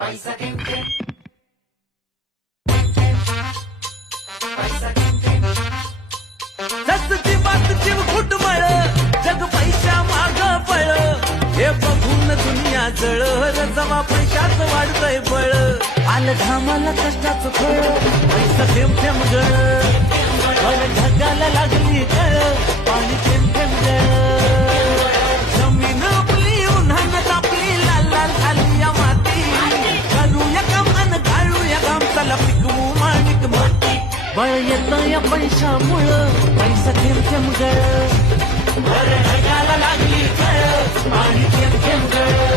पैसा थेंब थेंब पैसा थेंब थेंब सस्ती बात जीव घुटमळ जग पैशा माग पळ हे बघून दुनिया जळ जमा पैशाच वाढतय बळ आलं घामाला कष्टाचं फळ पैसा थेंब थेंब गळ अरे ढगाला लागली कळ पाणी थेंब थेंब गळ जमीन आपली उन्हानं तापली लाल लाल झाली या माती घालूया काम अन घालूया घाम चला पिकवू माणिक माती बळ येतं या पैशामुळं पैसा थेंब थेंब गळ ढगाला लागली कळ पाणी थेंब थेंब गळ